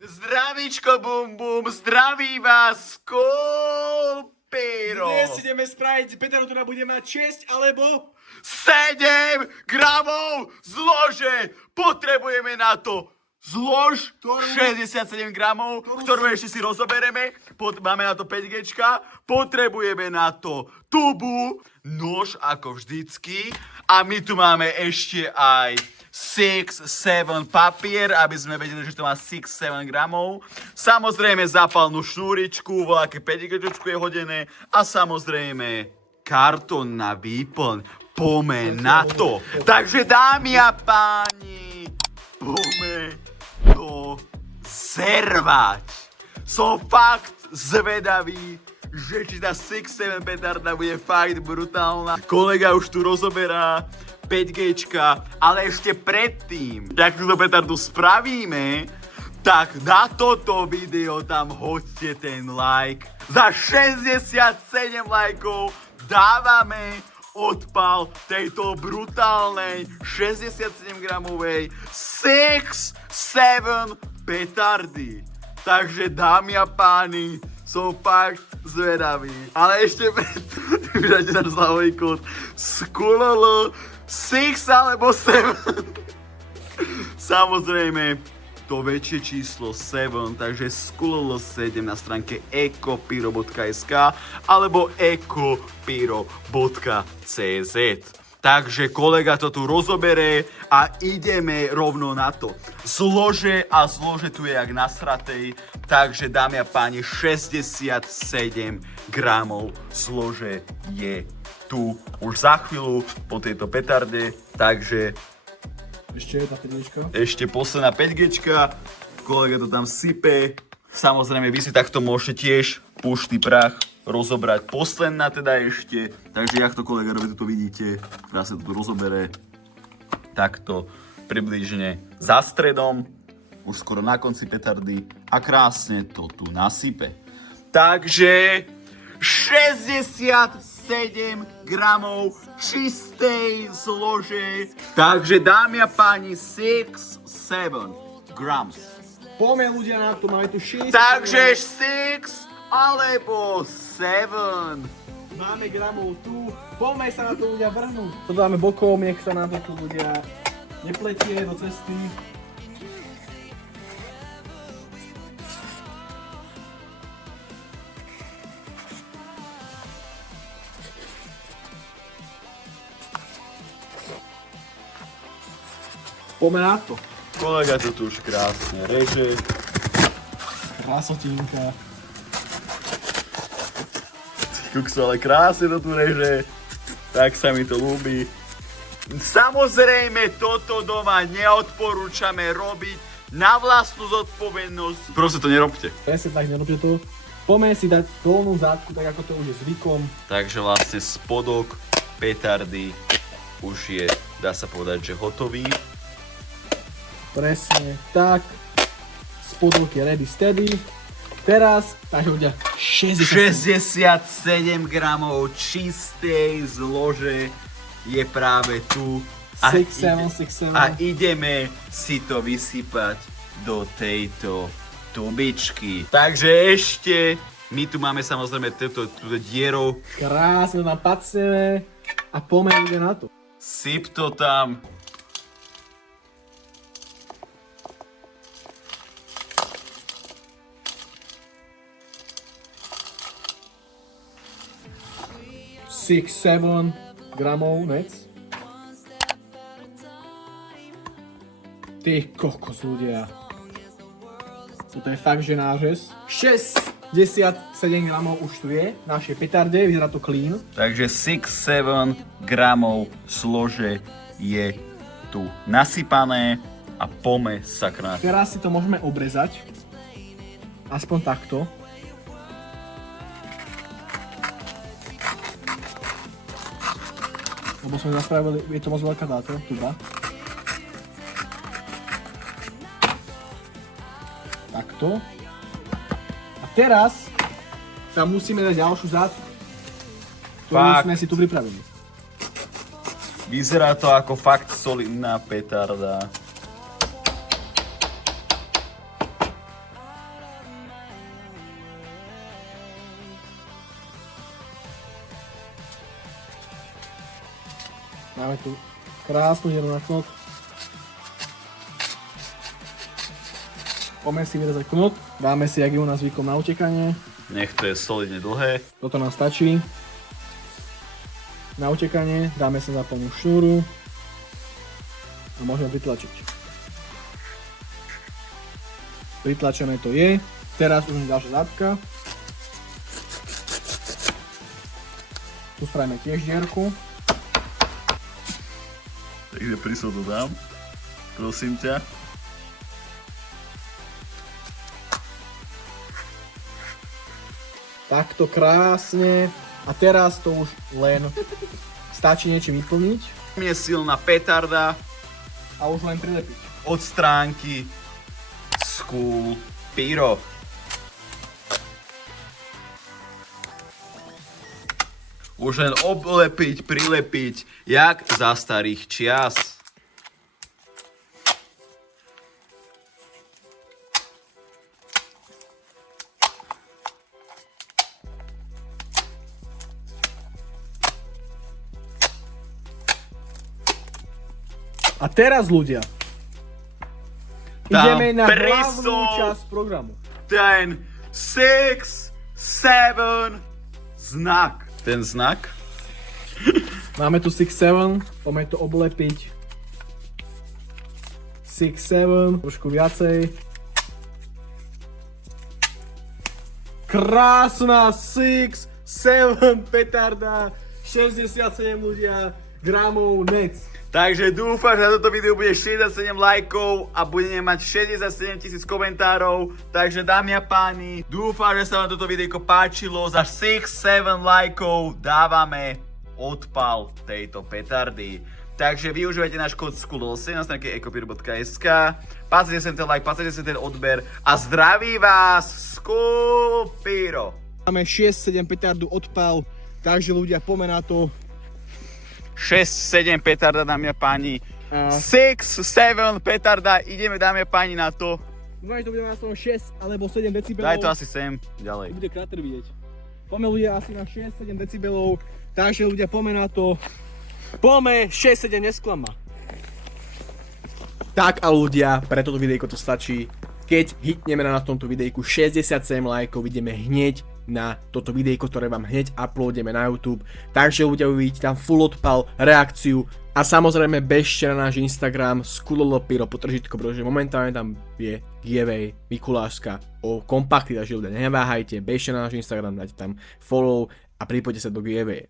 Zdravíčko, bum bum, zdraví vás Kopiro. Dnes ideme spraviť, Peter tu bude mať 6 alebo 7 gramov zlože. Potrebujeme na to zlož 67 gramov, ktorú ešte si rozoberieme. Máme na to 5G. Potrebujeme na to tubu, nož ako vždycky. A my tu máme ešte aj 6-7 papier, aby sme vedeli, že to má 6-7 gramov. Samozrejme zapalnú šnúričku, voľaké 5G je hodené. A samozrejme kartón na výplň. Poďme na to. Takže dámy a páni, poďme to zervať. Som fakt zvedavý, že či tá 6-7 petarda bude fakt brutálna. Kolega už tu rozoberá 5G, ale ešte predtým, jak túto petardu spravíme, tak na toto video tam hoďte ten like. Za 67 lajkov dávame odpal tejto brutálnej 67 gramovej 6-7 petardy. Takže dámy a páni, som fakt zvedavý. Ale ešte vyžajte náš zľahový kód SKULOL 6 alebo 7. Samozrejme, to väčšie číslo 7, takže SKULOL 7 na stránke ekopiro.sk alebo ekopiro.cz. Takže kolega to tu rozobere a ideme rovno na to. Zlože tu je jak na stratej, takže dámy a páni, 67 gramov zlože je tu už za chvíľu po tejto petarde, takže ešte jedna 5G. ešte posledná 5G, kolega to tam sype. Samozrejme, vy si takto môžete tiež puštý prach rozobrať. Posledná teda ešte, takže jak to kolega robí, tu vidíte, krásne to tu rozobere. Takto približne za stredom, už skoro na konci petardy a krásne to tu nasype. Takže 67 gramov čistej zlože. Takže dámy a páni, 6-7 grams. Poďme ľudia na to, máme tu 6. Takže 6 alebo 7. Máme gramov tu. Poďme sa na to ľudia vrhnúť. To dáme bokom, nech sa nám to tu ľudia nepletie do cesty. Poďme na to. Kolega to tu už krásne reže. Krasotinka. Kukso, ale krásne to tu reže. Tak sa mi to ľúbi. Samozrejme, toto doma neodporúčame robiť na vlastnú zodpovednosť. Proste to nerobte. Presne tak, nerobte to. Poďme si dať dolnú zátku, tak ako to už je zvykom. Takže vlastne spodok petardy už je, dá sa povedať, že hotový. Presne tak. Spodok je ready steady. Teraz, takže ľudia, 67 gramov čistej zlože je práve tu. 6-7. A ideme si to vysypať do tejto tubičky. Takže ešte, my tu máme samozrejme túto dierou. Krásne tam pacneme a poďme ide na to. Syp to tam. Six, 7 gramov nec. Ty kokos ľudia. Toto je fakt, že nážes. 67 gramov už tu je, našej petarde, vyzerá to clean. Takže 6-7 gramov zlože je tu nasypané a poďme sakra. Teraz si to môžeme obrezať. Aspoň takto. Lebo sme zaspravili, je to moc veľká táto tuba. Takto. A teraz tam musíme dať ďalšiu zátku, ktorú sme si tu pripravili. Vyzerá to ako fakt solidná petarda. Máme tu krásnu dieru na knot. Poďme si vyrezať knot. Dáme si, jak je u nás zvykom, na utekanie. Nech to je solidne dlhé. Toto nám stačí. Na utekanie dáme sa za plnú šnúru. A môžeme pritlačiť. Pritlačené to je. Teraz už ďalšia zápka. Tu spravíme tiež dierku. Takže prísol to dám. Prosím ťa. Takto krásne. A teraz to už len stačí niečím vyplniť. Je silná petarda A už len prilepiť. od stránky School Pyro. Už len oblepiť, prilepiť, jak za starých čias. A teraz, ľudia, Tam ideme na hlavnú prisol. časť programu. Ten 6, 7 znak. Ten znak? Máme tu 6-7, poďme to oblepiť. 6-7, trošku viacej. Krásna 6-7 petarda, 67 ľudia, gramov nec. Takže dúfam, že na toto video bude 67 lajkov a budeme mať 67 000 komentárov. Takže dámy a páni, dúfam, že sa vám toto videjko páčilo. Za 6-7 lajkov dávame odpal tejto petardy. Takže využívajte náš kód SKUL8 na stránke ecopyro.sk. Pácajte sem ten like, pácajte sem ten odber a zdraví vás School Pyro. Máme 6-7 petardu odpal, takže ľudia, poďme na to. 6-7 petarda, dámy a páni. A- 6-7 petarda, ideme dámy a páni na to. Dúfam, že to bude na 6 alebo 7 decibelov. Daj to asi sem, ďalej. Bude kráter vidieť. Poďme ľudia asi na 6-7 decibelov, takže ľudia, poďme na to. Poďme, 6-7 nesklama. Tak a ľudia, pre toto videjko to stačí. Keď hitneme na tomto videjku 67 lajkov, ideme hneď na toto videjko, ktoré vám hneď uploadíme na YouTube. Takže ľudia, uvidíte tam full odpal, reakciu a samozrejme bežte na náš Instagram SKUL8pyro potržitko, pretože momentálne tam je giveaway Mikulášska o kompakty, takže ľudia neváhajte, bežte na náš Instagram, dajte tam follow a pripojte sa do giveaway.